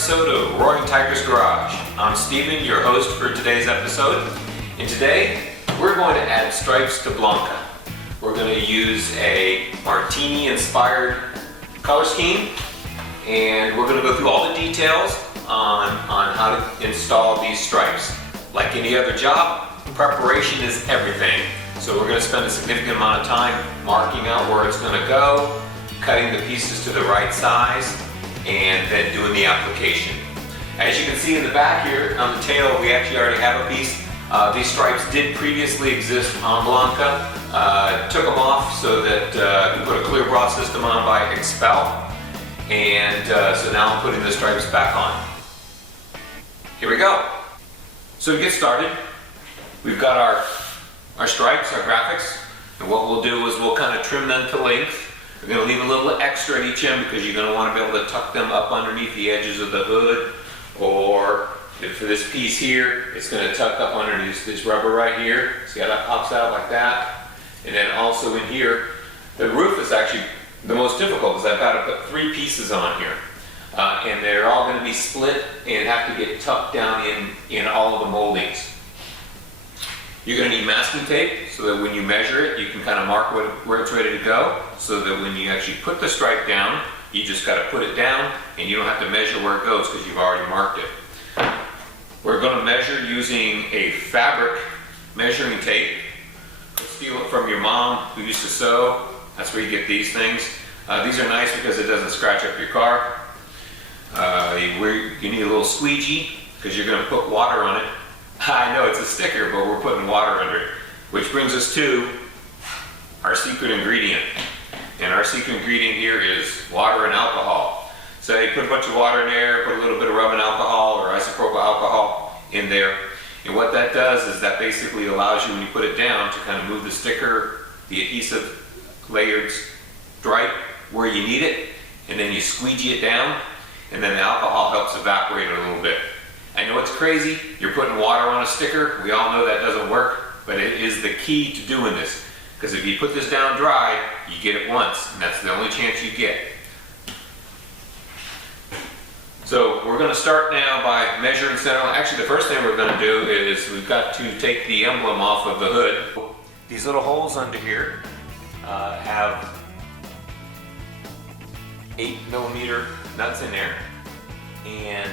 episode of Roaring Tiger's Garage. I'm Steven, your host for today's episode. And today, we're going to add stripes to Blanca. We're going to use a Martini-inspired color scheme, and we're going to go through all the details on how to install these stripes. Like any other job, preparation is everything. So we're going to spend a significant amount of time marking out where it's going to go, cutting the pieces to the right size, and then doing the application. As you can see in the back here on the tail, we actually already have a piece. These stripes did previously exist on Blanca. Took them off so that we put a clear broad system on by Expel. And so now I'm putting the stripes back on. Here we go. So to get started, we've got our stripes, our graphics. And what we'll do is we'll kind of trim them to length. We're going to leave a little extra at each end because you're going to want to be able to tuck them up underneath the edges of the hood, or for this piece here, it's going to tuck up underneath this rubber right here. See how that pops out like that? And then also in here, the roof is actually the most difficult because I've got to put 3 pieces on here. And they're all going to be split and have to get tucked down in all of the moldings. You're going to need masking tape so that when you measure it, you can kind of mark where it's ready to go, so that when you actually put the stripe down, you just got to put it down and you don't have to measure where it goes because you've already marked it. We're going to measure using a fabric measuring tape. Steal it from your mom who used to sew. That's where you get these things. These are nice because it doesn't scratch up your car. You need a little squeegee because you're going to put water on it. I know it's a sticker, but we're putting water under it. Which brings us to our secret ingredient. And our secret ingredient here is water and alcohol. So you put a bunch of water in there, put a little bit of rubbing alcohol or isopropyl alcohol in there. And what that does is that basically allows you, when you put it down, to kind of move the sticker, the adhesive layered stripe where you need it, and then you squeegee it down, and then the alcohol helps evaporate it a little bit. I know it's crazy, you're putting water on a sticker, we all know that doesn't work, but it is the key to doing this. Because if you put this down dry, you get it once, and that's the only chance you get. So we're going to start now by measuring center line. Actually, the first thing we're going to do is we've got to take the emblem off of the hood. These little holes under here have 8mm nuts in there, and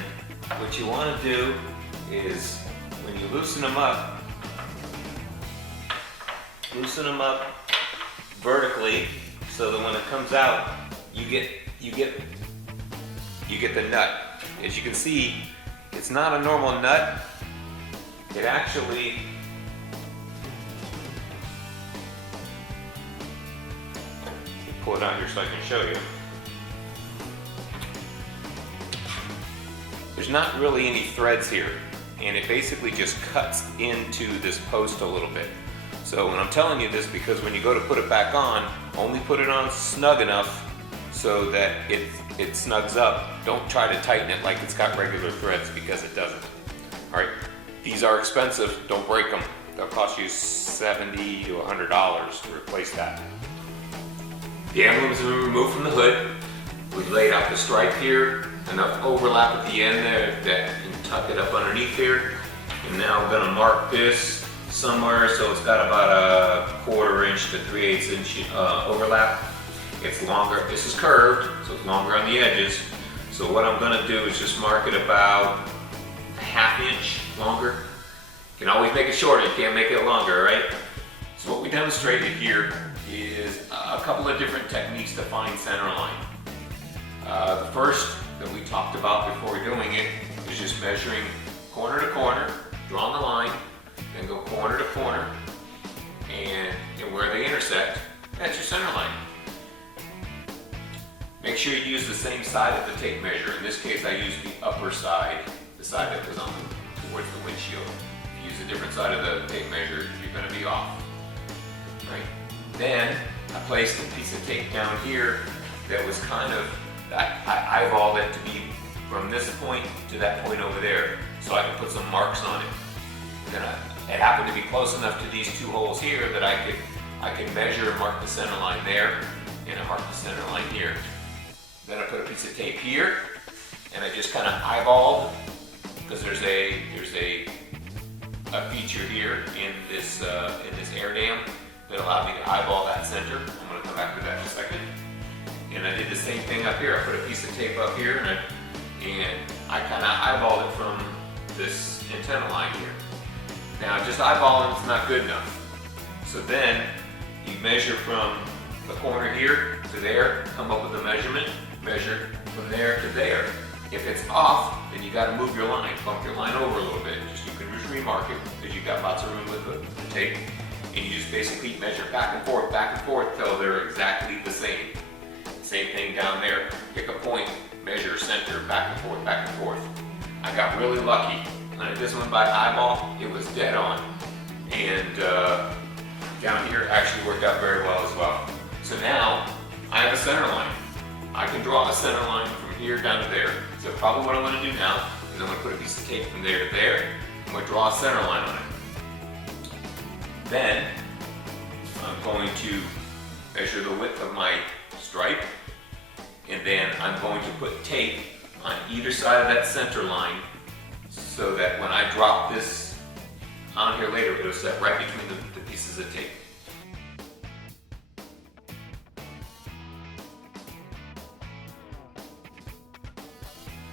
what you want to do is when you loosen them up vertically, so that when it comes out, you get the nut. As you can see, it's not a normal nut. It actually pull it out here so I can show you. There's not really any threads here, and it basically just cuts into this post a little bit. So when I'm telling you this, because when you go to put it back on, only put it on snug enough so that it snugs up. Don't try to tighten it like it's got regular threads, because it doesn't. All right, these are expensive, don't break them. They'll cost you $70 to $100 to replace that. The emblem has been removed from the hood. We've laid out the stripe here, enough overlap at the end there that you can tuck it up underneath here. And now I'm going to mark this somewhere so it's got about a 1/4 inch to 3/8 inch overlap. It's longer. This is curved, so it's longer on the edges. So what I'm going to do is just mark it about a 1/2 inch longer. You can always make it shorter, you can't make it longer, right? So what we demonstrated here is a couple of different techniques to find center line. The first that we talked about before doing it is just measuring corner to corner, drawing the line, then go corner to corner, and where they intersect, that's your center line. Make sure you use the same side of the tape measure. In this case, I used the upper side, the side that was on towards the windshield. If you use a different side of the tape measure, you're going to be off. Right? Then I placed a piece of tape down here that was kind of, I eyeballed it to be from this point to that point over there, so I could put some marks on it. Then it happened to be close enough to these 2 holes here that I could measure and mark the center line there, and I marked the center line here. Then I put a piece of tape here, and I just kind of eyeballed, because there's a feature here in this air dam that allowed me to eyeball that center. I'm going to come back to that in a second. And I did the same thing up here. I put a piece of tape up here, and I kind of eyeballed it from this antenna line here. Now, just eyeballing is not good enough. So then you measure from the corner here to there, come up with a measurement, measure from there to there. If it's off, then you got to move your line, bump your line over a little bit. You can just remark it because you've got lots of room with the tape. And you just basically measure back and forth till they're exactly the same. Same thing down there. Pick a point, measure center, back and forth. I got really lucky. I did this one by eyeball, it was dead on. And down here actually worked out very well as well. So now I have a center line. I can draw a center line from here down to there. So probably what I'm going to do now is I'm going to put a piece of tape from there to there. I'm going to draw a center line on it. Then I'm going to measure the width of my stripe, and then I'm going to put tape on either side of that center line so that when I drop this on here later, it'll set right between the pieces of tape.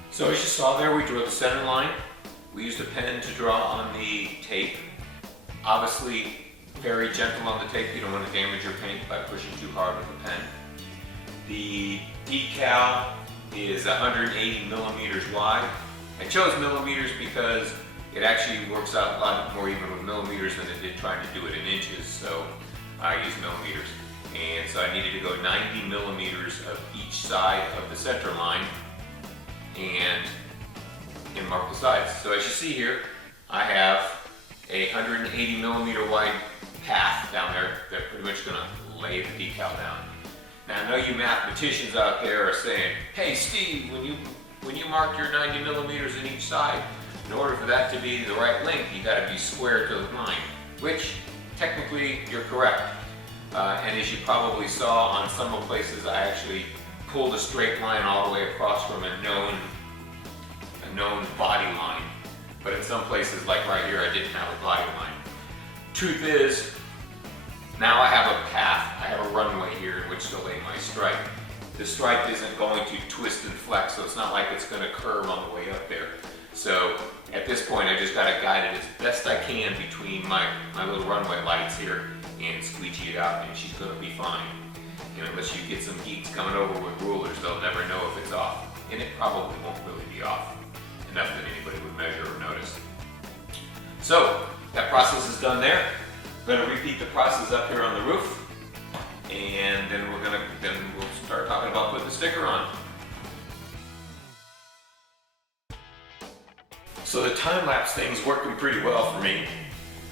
So as you saw there, we drew the center line. We used a pen to draw on the tape. Obviously, very gentle on the tape. You don't want to damage your paint by pushing too hard with the pen. The decal is 180 millimeters wide. I chose millimeters because it actually works out a lot more even with millimeters than it did trying to do it in inches, so I use millimeters. And so I needed to go 90 millimeters of each side of the center line and mark the sides. So as you see here, I have a 180 millimeter wide path down there that's pretty much going to lay the decal down. Now I know you mathematicians out there are saying, hey Steve, when you mark your 90 millimeters in each side, in order for that to be the right length, you got to be square to the line, which technically you're correct. And as you probably saw on some of the places, I actually pulled a straight line all the way across from a known body line. But in some places, like right here, I didn't have a body line. Truth is, now I have a path, I have a runway here in which to lay my stripe. The stripe isn't going to twist and flex, so it's not like it's going to curve on the way up there. So at this point, I just got to guide it as best I can between my little runway lights here and squeegee it out, and she's going to be fine. And unless you get some geeks coming over with rulers, they'll never know if it's off. And it probably won't really be off enough that anybody would measure or notice. So that process is done there. We're going to repeat the process up here on the roof, and then we'll start talking about putting the sticker on. So the time-lapse thing's working pretty well for me,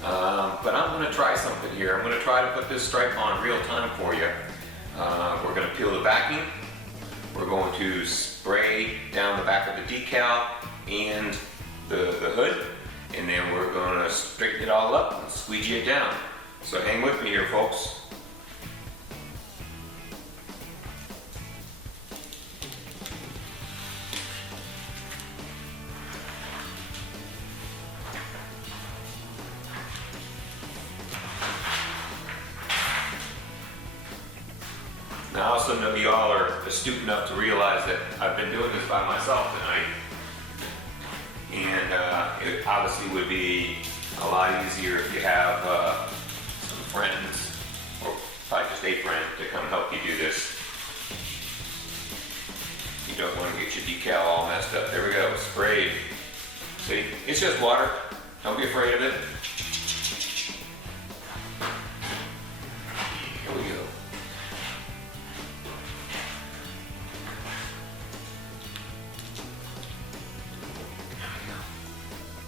but I'm going to try something here. I'm going to try to put this stripe on real time for you. We're going to peel the backing. We're going to spray down the back of the decal and the hood, and then we're going to straighten it all up and squeegee it down. So hang with me here, folks. Now I also know y'all are astute enough to realize that I've been doing this by myself tonight. And it obviously would be a lot easier if you have some friends, or probably just a friend, to come help you do this. You don't want to get your decal all messed up. There we go, sprayed. See, it's just water. Don't be afraid of it. Here we go.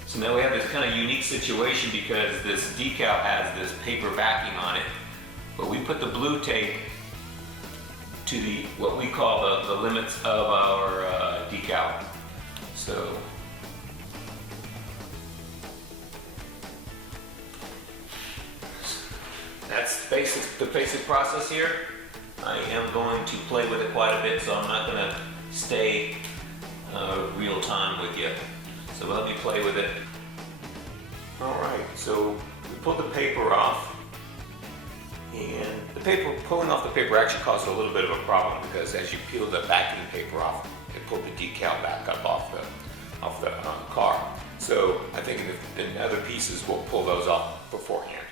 So now we have this kind of unique situation because this decal has this paper backing on it, but we put the blue tape to what we call the limits of our decal. So that's the basic process here. I am going to play with it quite a bit, so I'm not going to stay real time with you. So let me play with it. Alright, so we pulled the paper off, and pulling off the paper actually caused a little bit of a problem, because as you peel the backing paper off, it pulled the decal back up off the car. So I think in other pieces we'll pull those off beforehand.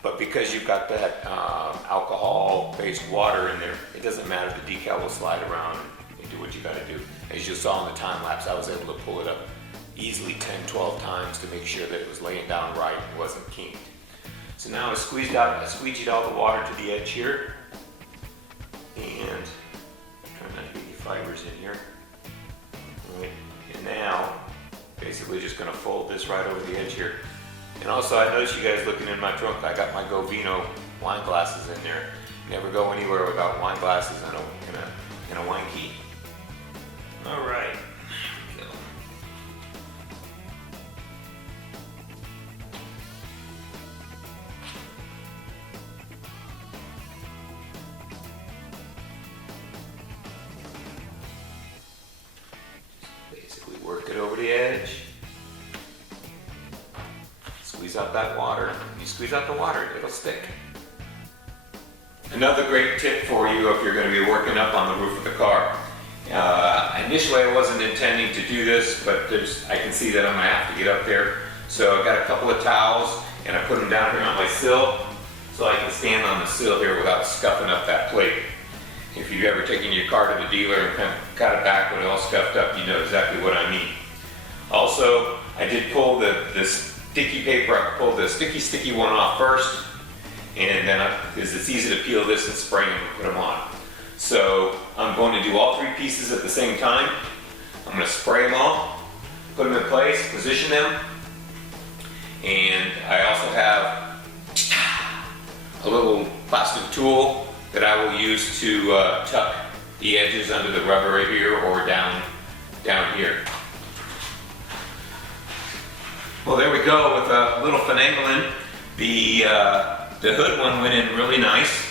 But because you've got that alcohol-based water in there, it doesn't matter, the decal will slide around and do what you gotta do. As you saw in the time lapse, I was able to pull it up easily 10-12 times to make sure that it was laying down right and wasn't kinked. So now I squeegeed all the water to the edge here, and try not to get any fibers in here. All right. And now, basically just gonna fold this right over the edge here. And also, I noticed you guys looking in my trunk, I got my Govino wine glasses in there. Never go anywhere without wine glasses and a wine key. All right. Basically work it over the edge. Squeeze out that water. If you squeeze out the water, it'll stick. Another great tip for you if you're going to be working up on the roof of the car. Initially I wasn't intending to do this, but I can see that I'm going to have to get up there. So I got a couple of towels and I put them down here on my sill so I can stand on the sill here without scuffing up that plate. If you've ever taken your car to the dealer and kind of got it back when it all scuffed up, you know exactly what I mean. Also, I did pull the sticky paper, I pulled the sticky one off first, and then because it's easy to peel this and spray them and put them on. So I'm going to do all three pieces at the same time. I'm going to spray them all, put them in place, position them, and I also have a little plastic tool that I will use to tuck the edges under the rubber right here or down here. Well, there we go with a little finagling. The hood one went in really nice.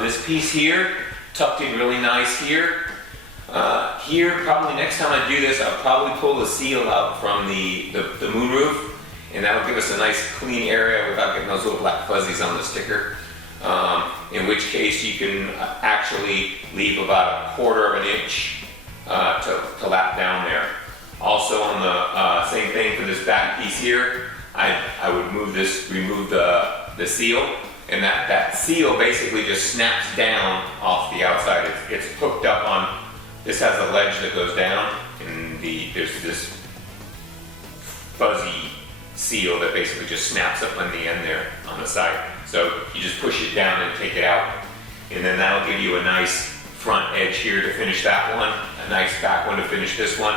This piece here tucked in really nice here. Here, probably next time I do this, I'll probably pull the seal out from the moonroof, and that'll give us a nice clean area without getting those little black fuzzies on the sticker. In which case you can actually leave about 1/4 of an inch to lap down there. Also on the same thing for this back piece here, I would remove the seal, and that seal basically just snaps down off the outside. It's hooked up on, this has a ledge that goes down, and there's this fuzzy seal that basically just snaps up on the end there on the side. So you just push it down and take it out, and then that'll give you a nice front edge here to finish that one, a nice back one to finish this one.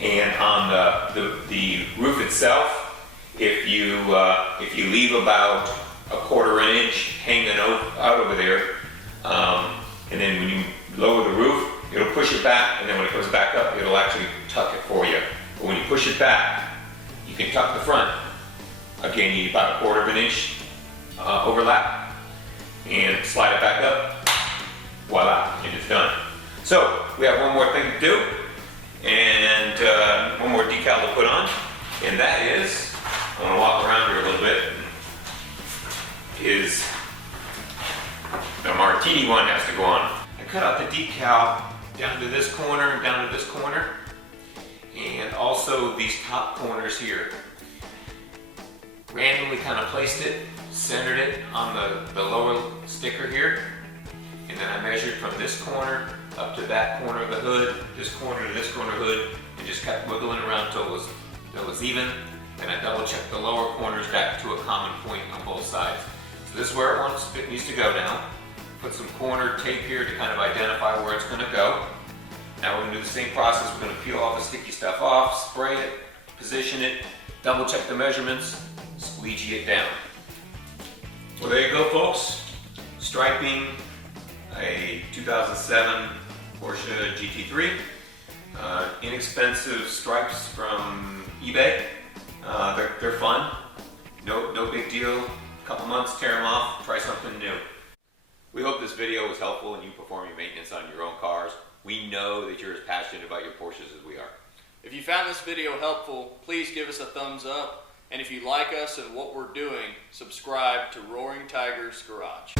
And on the roof itself, if you leave about a 1/4 inch hanging out over there, and then when you lower the roof, it'll push it back, and then when it comes back up, it'll actually tuck it for you. But when you push it back, you can tuck the front. Again, you need about a 1/4 inch overlap, and slide it back up. Voila, and it's done. So we have one more thing to do, and one more decal to put on, and that is, I'm going to walk around here a little bit, is the martini one has to go on. I cut out the decal down to this corner and down to this corner, and also these top corners here. Randomly kind of placed it, centered it on the lower sticker here, and then I measured from this corner up to that corner of the hood, this corner to this corner hood, and just kept wiggling around until it was even. Then I double checked the lower corners back to a common point on both sides. So this is where it needs to go now. Put some corner tape here to kind of identify where it's going to go. Now we're going to do the same process. We're going to peel all the sticky stuff off, spray it, position it, double check the measurements, squeegee it down. Well, there you go, folks. Striping a 2007 Porsche GT3. Inexpensive stripes from eBay. They're fun. No big deal. A couple months, tear them off, try something new. We hope this video was helpful in you performing maintenance on your own cars We know that you're as passionate about your Porsches as we are. If you found this video helpful, please give us a thumbs up. And if you like us and what we're doing, subscribe to Roaring Tiger's Garage.